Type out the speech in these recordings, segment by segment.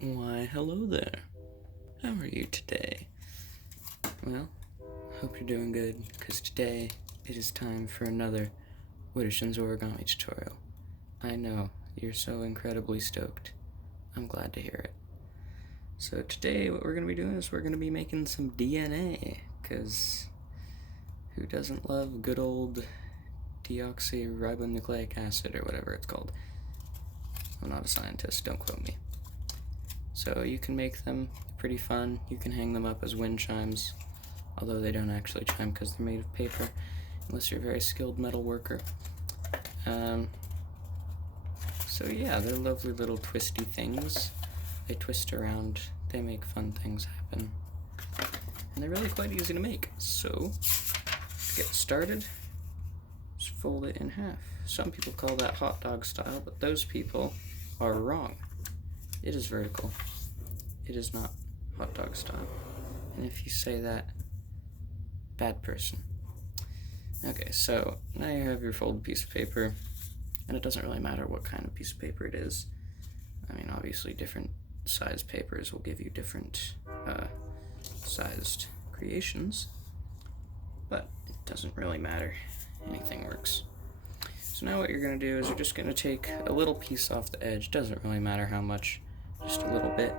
Why, hello there. How are you today? Well, hope you're doing good, because today it is time for another Widdershin's Origami tutorial. I know, you're so incredibly stoked. I'm glad to hear it. So today what we're going to be doing is we're going to be making some DNA, because who doesn't love good old deoxyribonucleic acid, or whatever it's called? I'm not a scientist, don't quote me. So you can make them pretty fun. You can hang them up as wind chimes, although they don't actually chime because they're made of paper, unless you're a very skilled metal worker. So yeah, they're lovely little twisty things. They twist around, they make fun things happen, and they're really quite easy to make. So to get started, just fold it in half. Some people call that hot dog style, but those people are wrong. It is vertical. It is not hot dog style. And if you say that, bad person. Okay, so now you have your folded piece of paper, and it doesn't really matter what kind of piece of paper it is. I mean, obviously different size papers will give you different sized creations, but it doesn't really matter. Anything works. So now what you're going to do is you're just going to take a little piece off the edge, doesn't really matter how much, just a little bit,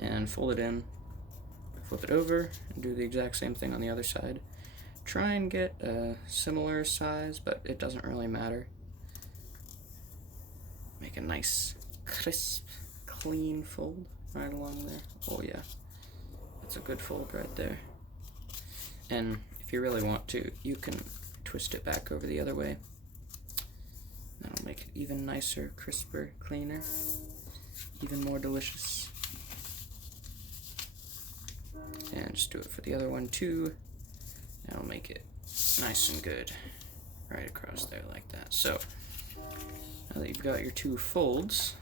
and fold it in, flip it over, and do the exact same thing on the other side. Try and get a similar size, but it doesn't really matter. Make a nice, crisp, clean fold right along there. Oh yeah, that's a good fold right there. And if you really want to, you can twist it back over the other way. That'll make it even nicer, crisper, cleaner, even more delicious. And just do it for the other one too. That'll make it nice and good right across there like that. So now that you've got your two folds,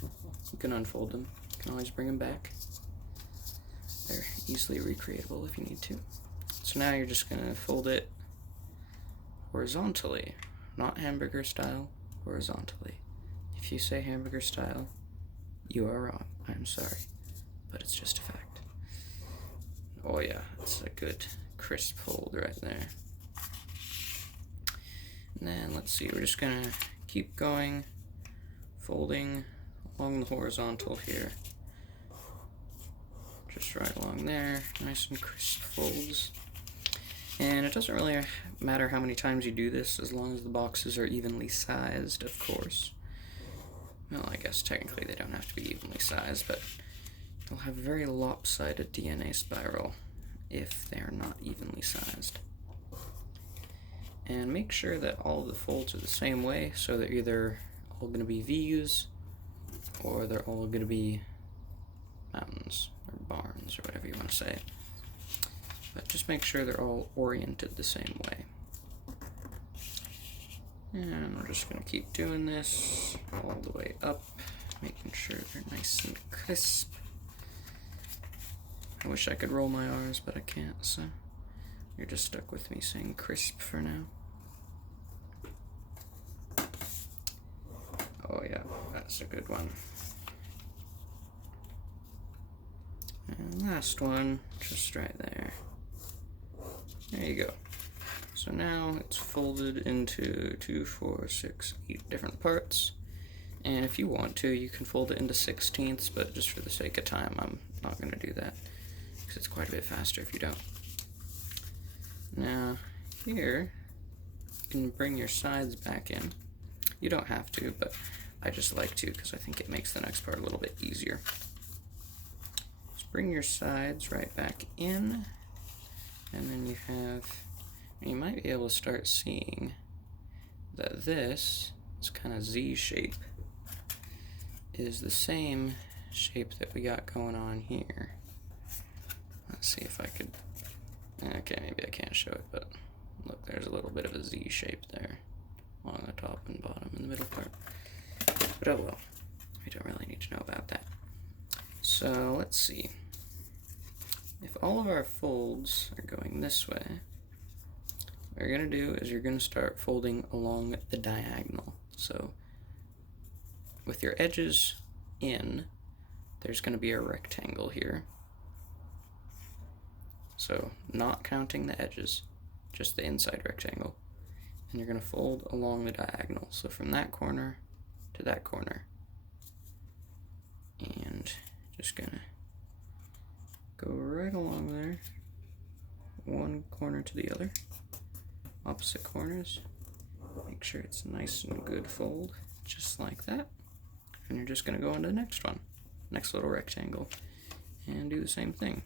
you can unfold them. You can always bring them back. They're easily recreatable if you need to. So now you're just going to fold it horizontally, not hamburger style, horizontally. If you say hamburger style, you are wrong. I'm sorry, but it's just a fact. Oh yeah, it's a good crisp fold right there. And then let's see, we're just gonna keep going, folding along the horizontal here. Just right along there, nice and crisp folds. And it doesn't really matter how many times you do this, as long as the boxes are evenly sized, of course. Well, I guess technically they don't have to be evenly sized, but you'll have a very lopsided DNA spiral if they're not evenly sized. And make sure that all the folds are the same way, so they're either all going to be V's, or they're all going to be mountains, or barns, or whatever you want to say. But just make sure they're all oriented the same way. And we're just going to keep doing this all the way up, making sure they're nice and crisp. I wish I could roll my R's, but I can't, so you're just stuck with me saying crisp for now. Oh yeah, that's a good one. And last one, just right there. There you go. So now it's folded into 2, 4, 6, 8 different parts. And if you want to, you can fold it into 16ths, but just for the sake of time, I'm not going to do that, because it's quite a bit faster if you don't. Now, here, you can bring your sides back in. You don't have to, but I just like to, because I think it makes the next part a little bit easier. Just bring your sides right back in, and then you have, you might be able to start seeing that this kind of Z shape is the same shape that we got going on here. Let's see if I could, okay, maybe I can't show it, but look, there's a little bit of a Z shape there along the top and bottom and the middle part. But oh well, we don't really need to know about that. So let's see. If all of our folds are going this way, what you're going to do is you're going to start folding along the diagonal. So with your edges in, there's going to be a rectangle here. So not counting the edges, just the inside rectangle. And you're going to fold along the diagonal. So from that corner to that corner. And just going to go right along there, one corner to the other, opposite corners. Make sure it's nice and good fold, just like that. And you're just going to go on to the next one, next little rectangle, and do the same thing.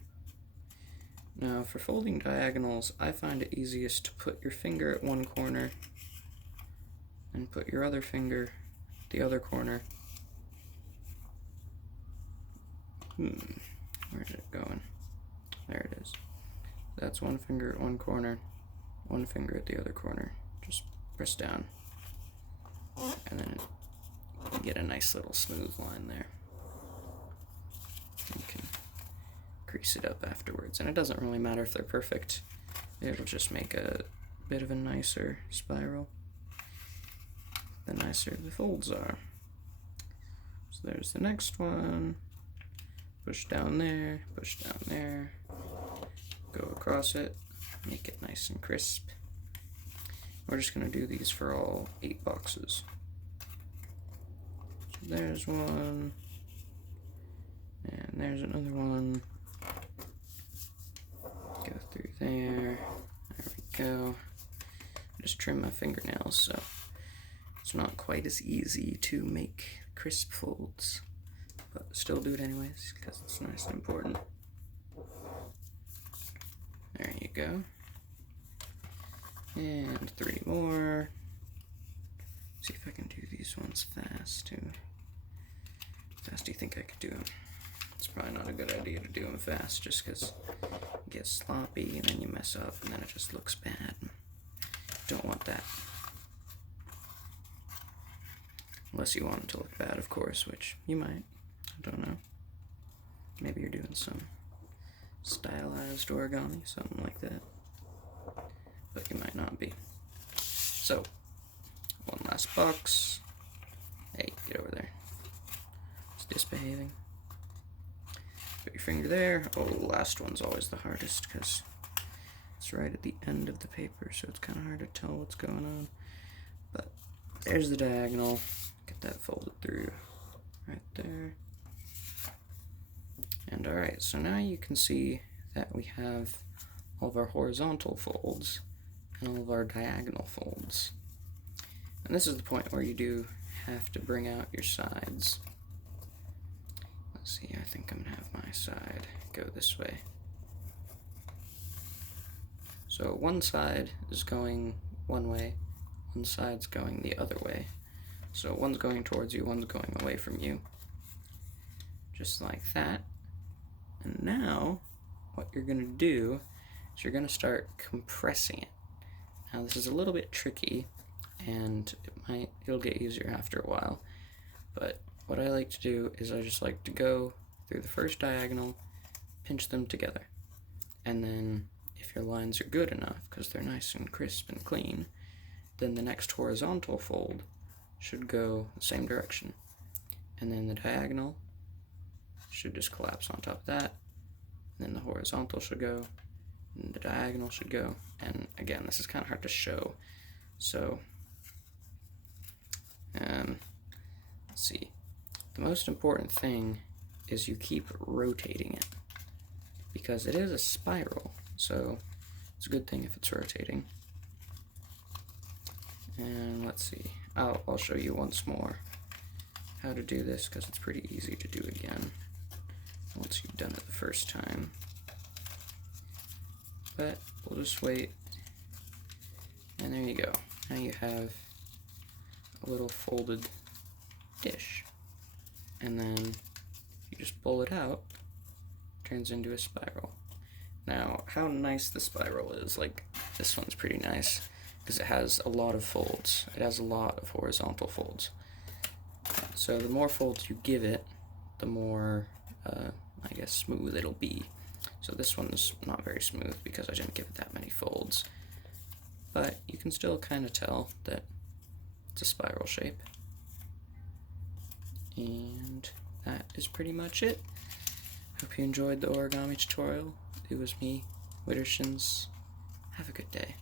Now for folding diagonals, I find it easiest to put your finger at one corner and put your other finger at the other corner. Where's it going? There it is. That's one finger at one corner, one finger at the other corner. Just press down, and then you get a nice little smooth line there. You can crease it up afterwards, and it doesn't really matter if they're perfect. It'll just make a bit of a nicer spiral. The nicer the folds are. So there's the next one. Push down there, go across it, make it nice and crisp. We're just going to do these for all 8 boxes. So there's one, and there's another one. Go through there, there we go. Just trim my fingernails so it's not quite as easy to make crisp folds. But still do it anyways, because it's nice and important. There you go. And 3 more. See if I can do these ones fast too. How fast do you think I could do them? It's probably not a good idea to do them fast, just because it gets sloppy and then you mess up and then it just looks bad. Don't want that. Unless you want it to look bad, of course, which you might. I don't know. Maybe you're doing some stylized origami, something like that. But you might not be. So, one last box. Hey, get over there. It's misbehaving. Put your finger there. Oh, the last one's always the hardest because it's right at the end of the paper, so it's kind of hard to tell what's going on. But there's the diagonal. Get that folded through right there. And alright, so now you can see that we have all of our horizontal folds and all of our diagonal folds. And this is the point where you do have to bring out your sides. Let's see, I think I'm going to have my side go this way. So one side is going one way, one side's going the other way. So one's going towards you, one's going away from you. Just like that. And now, what you're going to do is you're going to start compressing it. Now this is a little bit tricky, and it'll get easier after a while. But what I like to do is I just like to go through the first diagonal, pinch them together. And then if your lines are good enough, because they're nice and crisp and clean, then the next horizontal fold should go the same direction. And then the diagonal should just collapse on top of that, and then the horizontal should go, and the diagonal should go, and again, this is kind of hard to show, so, let's see, the most important thing is you keep rotating it, because it is a spiral, so it's a good thing if it's rotating. And let's see, I'll show you once more how to do this, because it's pretty easy to do again once you've done it the first time. But we'll just wait, and there you go. Now you have a little folded dish, and then you just pull it out, it turns into a spiral. Now, how nice the spiral is, like this one's pretty nice because it has a lot of folds. It has a lot of horizontal folds. So the more folds you give it, the more I guess smooth it'll be. So this one's not very smooth because I didn't give it that many folds, but you can still kind of tell that it's a spiral shape. And that is pretty much it. Hope you enjoyed the origami tutorial. It was me, Widdershins. Have a good day.